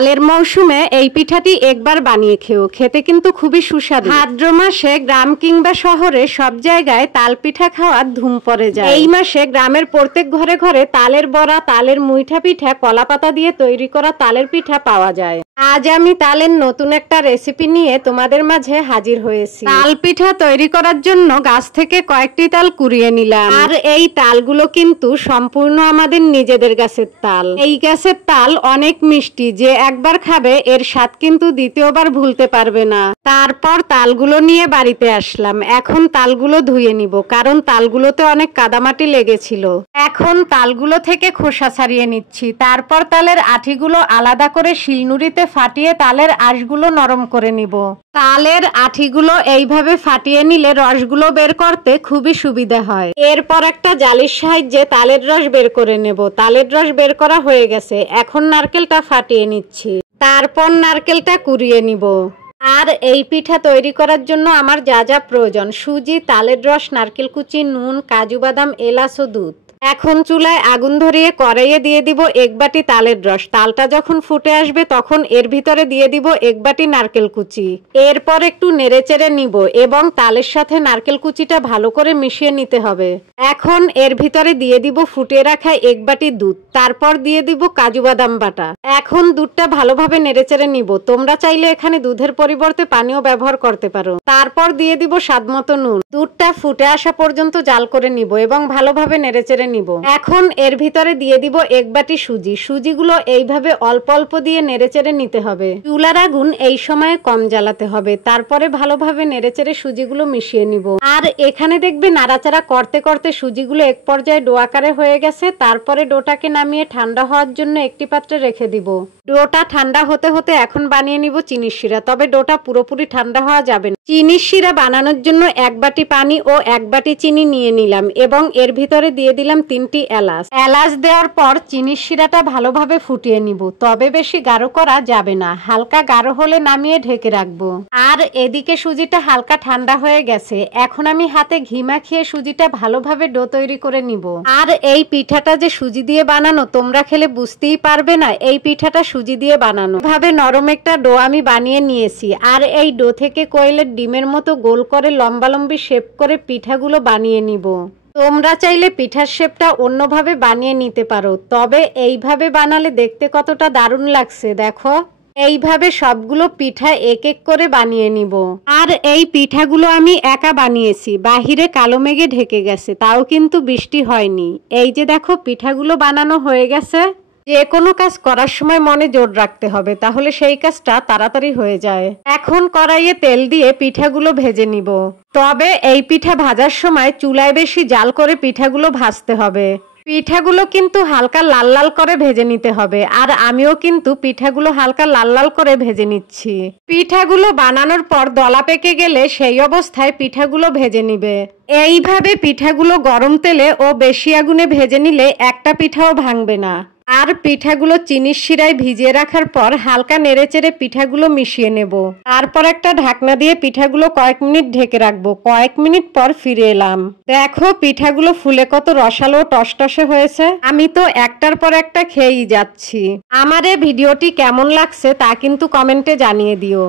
তালের মৌসুমে এই পিঠাটি একবার বানিয়ে খেও, খেতে কিন্তু খুবই সুস্বাদু। ভাদ্র মাসে গ্রাম কিংবা শহরে সব জায়গায় তাল পিঠা খাওয়ার ধুম পড়ে যায়। এই মাসে গ্রামের প্রত্যেক ঘরে ঘরে তালের বড়া, তালের মুইঠা পিঠা, কলাপাতা দিয়ে তৈরি করা তালের পিঠা পাওয়া যায়। আজ আমি তালের নতুন একটা রেসিপি নিয়ে তোমাদের মাঝে হাজির হয়েছি। তাল পিঠা তৈরি করার জন্য গাছ থেকে কয়েকটি তাল কুড়িয়ে নিলাম। আর এই তালগুলো কিন্তু সম্পূর্ণ আমাদের নিজেদের গাছের তাল। এই গাছের তাল অনেক মিষ্টি, যে একবার খাবে এর স্বাদ কিন্তু দ্বিতীয়বার ভুলতে পারবে না। তারপর তালগুলো নিয়ে বাড়িতে আসলাম। এখন তালগুলো ধুয়ে নিব, কারণ তালগুলোতে অনেক কাদামাটি লেগেছিল। এখন তালগুলো থেকে খোসা ছাড়িয়ে নিচ্ছি। তারপর তালের আঠিগুলো আলাদা করে শিলনুড়িতে ফাটিয়ে তালের আঁশগুলো নরম করে নিব। তালের আঠিগুলো এইভাবে ফাটিয়ে নিলে রসগুলো বের করতে খুবই সুবিধা হয়। এরপর একটা জালির সাহায্যে তালের রস বের করে নেব। তালের রস বের করা হয়ে গেছে। এখন নারকেলটা ফাটিয়ে নিচ্ছি। তারপর নারকেলটা কুড়িয়ে নিব। আর এই পিঠা তৈরি করার জন্য আমার যা যা প্রয়োজন: সুজি, তালের রস, নারকেল কুচি, নুন, কাজু বাদাম, এলাচ ও দুধ। এখন চুলায় আগুন ধরিয়ে কড়াইয়ে দিয়ে দিব 1 বাটি তালের রস। তালটা যখন ফুটে আসবে তখন এর ভিতরে দিয়ে দিব 1 বাটি নারকেল কুচি। এরপর একটু নেড়েচেড়ে নিব এবং তালের সাথে নারকেল কুচিটা ভালো করে মিশিয়ে নিতে হবে। এখন এর ভিতরে দিয়ে দিব ফুটিয়ে রাখা 1 বাটি দুধ। তারপর দিয়ে দিব কাজু বাদাম বাটা। এখন দুধটা ভালোভাবে নেড়েচেড়ে নিব। তোমরা চাইলে এখানে দুধের পরিবর্তে পানিও ব্যবহার করতে পারো। তারপর দিয়ে দিব স্বাদমতো নুন। দুধটা ফুটে আসা পর্যন্ত জাল করে নিব এবং ভালোভাবে নেড়েচেড়ে নিব। এখন এর ভিতরে দিয়ে দিব 1 বাটি সুজি। সুজিগুলো এইভাবে অল্প অল্প দিয়ে নেড়েচেড়ে নিতে হবে। চুলার আগুন এই সময়ে কম জ্বালাতে হবে। তারপরে ভালোভাবে নেড়েচেড়ে সুজিগুলো মিশিয়ে নিব। আর এখানে দেখবে নাড়াচাড়া করতে করতে সুজিগুলো এক পর্যায়ে ডো আকারে হয়ে গেছে। তারপরে ডোটাকে নামিয়ে ঠান্ডা হওয়ার জন্য একটি পাত্রে রেখে দিব। ডোটা ঠান্ডা হতে হতে এখন বানিয়ে নিব চিনির শিরা। তবে ডোটা পুরোপুরি ঠান্ডা হওয়া যাবে না। চিনির শিরা বানানোর জন্য 1 বাটি পানি ও 1 বাটি চিনি নিয়ে নিলাম এবং এর ভিতরে দিয়ে দিলাম 3টি এলাচ। এলাচ দেওয়ার পর চিনির শিরাটা ভালোভাবে ফুটিয়ে নিব। তবে বেশি গাঢ় করা যাবে না, হালকা গাঢ় হলে নামিয়ে ঢেকে রাখবো। আর এদিকে সুজিটা হালকা ঠান্ডা হয়ে গেছে। এখন আমি হাতে ঘি মাখিয়ে সুজিটা ভালোভাবে ডো তৈরি করে নিব। আর এই পিঠাটা যে সুজি দিয়ে বানানো, তোমরা খেলে বুঝতেই পারবে না এই পিঠাটা সুজি দিয়ে বানানো। ভাবে নরম একটা ডো আমি বানিয়ে নিয়েছি। আর এই ডো থেকে কয়েলের ডিমের মতো গোল করে লম্বালম্বি শেপ করে পিঠাগুলো বানিয়ে নিব। তোমরা চাইলে পিঠার শেপটা অন্যভাবে বানিয়ে নিতে পারো, তবে এইভাবে বানালে দেখতে কতটা দারুণ লাগছে দেখো। এইভাবে সবগুলো পিঠা এক এক করে বানিয়ে নিব। আর এই পিঠাগুলো আমি একা বানিয়েছি। বাহিরে কালো মেঘে ঢেকে গেছে, তাও কিন্তু বৃষ্টি হয়নি। এই যে দেখো পিঠাগুলো বানানো হয়ে গেছে। যে কোনো কাজ করার সময় মনে জোর রাখতে হবে, তাহলে সেই কাজটা তাড়াতাড়ি হয়ে যায়। এখন কড়াইয়ে তেল দিয়ে পিঠাগুলো ভেজে নিব। তবে এই পিঠা ভাজার সময় চুলায় বেশি জাল করে পিঠাগুলো ভাজতে হবে। পিঠাগুলো কিন্তু হালকা লাল লাল করে ভেজে নিতে হবে। আর আমিও কিন্তু পিঠাগুলো হালকা লাল লাল করে ভেজে নিচ্ছি। পিঠাগুলো বানানোর পর দলা পেকে গেলে সেই অবস্থায় পিঠাগুলো ভেজে নিবে। এইভাবে পিঠাগুলো গরম তেলে ও বেশি আগুনে ভেজে নিলে একটা পিঠাও ভাঙবে না। আর পিঠাগুলো চিনির শিরায় ভিজিয়ে রাখার পর হালকা নেড়েচেড়ে পিঠাগুলো মিশিয়ে নেব। তারপর একটা ঢাকনা দিয়ে পিঠাগুলো কয়েক মিনিট ঢেকে রাখবো। কয়েক মিনিট পর ফিরে এলাম। দেখো পিঠাগুলো ফুলে কত রসালো টসটসে হয়েছে। আমি তো একটার পর একটা খেয়েই যাচ্ছি। আমার এই ভিডিওটি কেমন লাগছে তা কিন্তু কমেন্টে জানিয়ে দিও।